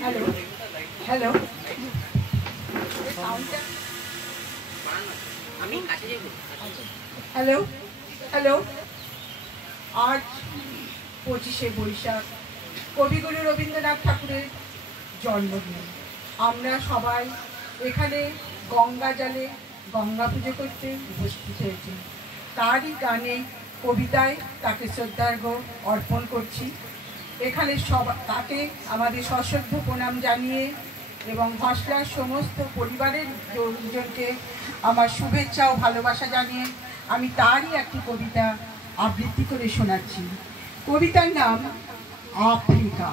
Hello hello hello hello আজ 25শে বৈশাখ কবিগুরু রবীন্দ্রনাথ ঠাকুরের জন্মদিন। আমরা সবাই এখানে গঙ্গা জলে গঙ্গা পুজো করতে উপস্থিত হয়েছি। তারই গানে কবিতায় তাকে শ্রদ্ধার্ঘ্য অর্পণ করছি। এখানে তাকে আমাদের সশ্রদ্ধ প্রণাম জানিয়ে এবং হসলার সমস্ত পরিবারের লোকজনকে আমার শুভেচ্ছা ও ভালোবাসা জানিয়ে আমি তারই একটি কবিতা আবৃত্তি করে শোনাচ্ছি। কবিতার নাম আফ্রিকা।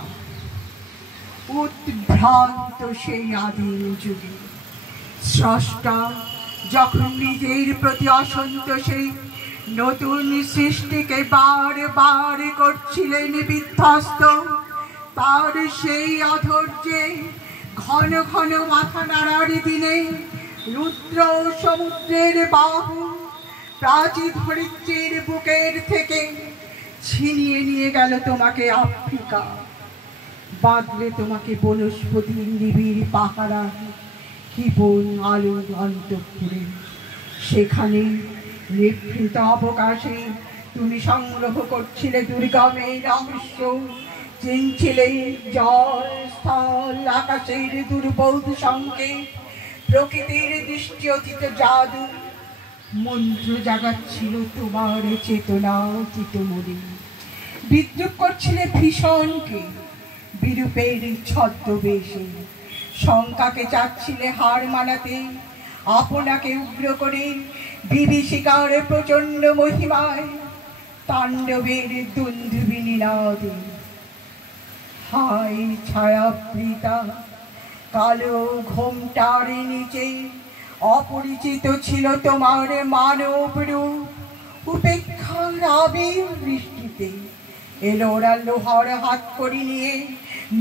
উদ্ভ্রান্ত সেই আদিম যুগে স্রষ্টা যখন নিজের প্রতি অসন্তোষে নতুন সৃষ্টিকে বারবার করছিলেন বিধ্বস্ত, তার সেই অধৈর্যে ঘন ঘন মাথা নাড়ার দিনে রুদ্র সমুদ্রের বাহু প্রাচীন ধরিত্রীর বুকের থেকে ছিনিয়ে নিয়ে গেল তোমাকে আফ্রিকা। বাঁধলে তোমাকে বনস্পতির নিবিড় পাহারা কিবন আলোর অন্তঃপুরে। সেখানে নিভৃত অবকাশে তুমি সংগ্রহ করছিলে দুর্গমের রহস্য, চিনছিলে জল স্থল আকাশের দুর্বোধ সংকেত, প্রকৃতির দৃষ্টি অতীত জাদু মন্ত্র জাগাচ্ছিল তোমার চেতনা চিতমনে। বিদ্রুপ করছিলে ভীষণকে বিরূপের ছদ্মবেশে, শঙ্কাকে চাচ্ছিলে হার মানাতে আপনাকে উগ্র করে বিভীষিকার প্রচণ্ড মহিমায় তাণ্ডবের দুন্দুবিনী নাদে। হায় ছায়াবৃতা কালো ঘোমটার নিচে অপরিচিত ছিল তোমার মানব রূপ। উপেক্ষার আবির বৃষ্টিতে এলো ওরা লোহার হাত করি নিয়ে,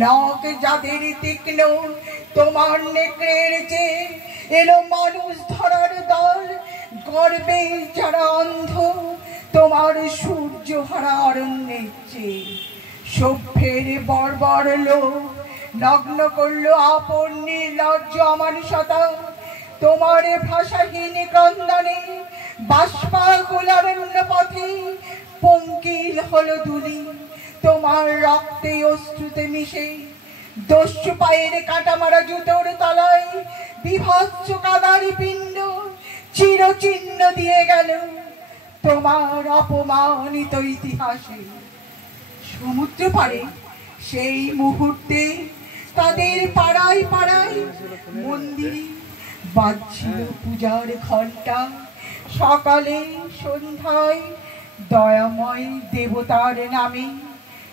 নখ যাদের তীক্ষ্ণ তোমার নেকড়ের চেয়ে এলো মানুষ ধরার দল। গর্বে যারা অন্ধ তোমার সূর্য হারা অরণ্যের চেয়ে, সভ্যের বর্বর লোক নগ্ন করলো আপন নির্লজ্জ অমানুষতা। তোমার ভাষাহীন ক্রন্দনে বাষ্পাকুলারণ্য পথে পঙ্কিল হলো দুলি তোমার রক্তে অশ্রুতে মিশে। দস্যু পায়ের কাটা মারা জুতোর তলায় বিভৎস কাদারি পিণ্ড চিরচিহ্ন দিয়ে গেল তোমার অপমানিত ইতিহাসে। সমুদ্র পাড়ে সেই মুহূর্তে তাদের পাড়ায় পাড়ায় মন্দিরে বাজছিল পূজার ঘণ্টা। সকালে সন্ধ্যায় দয়াময় দেবতার নামে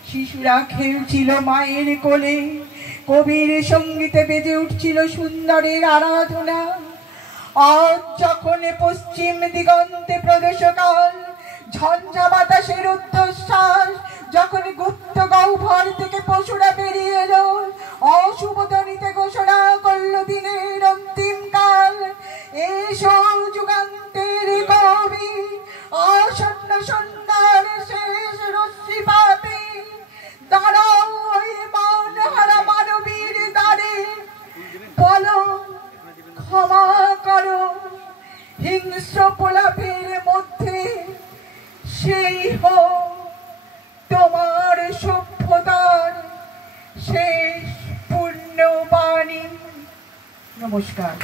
শিশুরা খেলছিল মায়ের কোলে। কবির সঙ্গীতে বেজে উঠছিল সুন্দরের আরাধনা। আজ যখন পশ্চিম দিগন্তে প্রদোষকাল, ঝঞ্ঝা বাতাসের ঊর্ধ্বশ্বাস যখন গুপ্ত গহ্বর থেকে পশুরা বেরিয়ে এলো, অশুভ ধ্বনিতে ঘোষণা করলো দিনের অন্তিম কাল। এসো যুগান্তের কবি, আসন্ন সন্ধ্যার শেষ রশ্মি পাবে। দাঁড়াও ওই মানহারা মানবীর দ্বারে, বলো ক্ষমা করো হিংস্র প্রলাপের মধ্যে সেই হোক তোমার সভ্যতার শেষ পূর্ণবাণী। নমস্কার।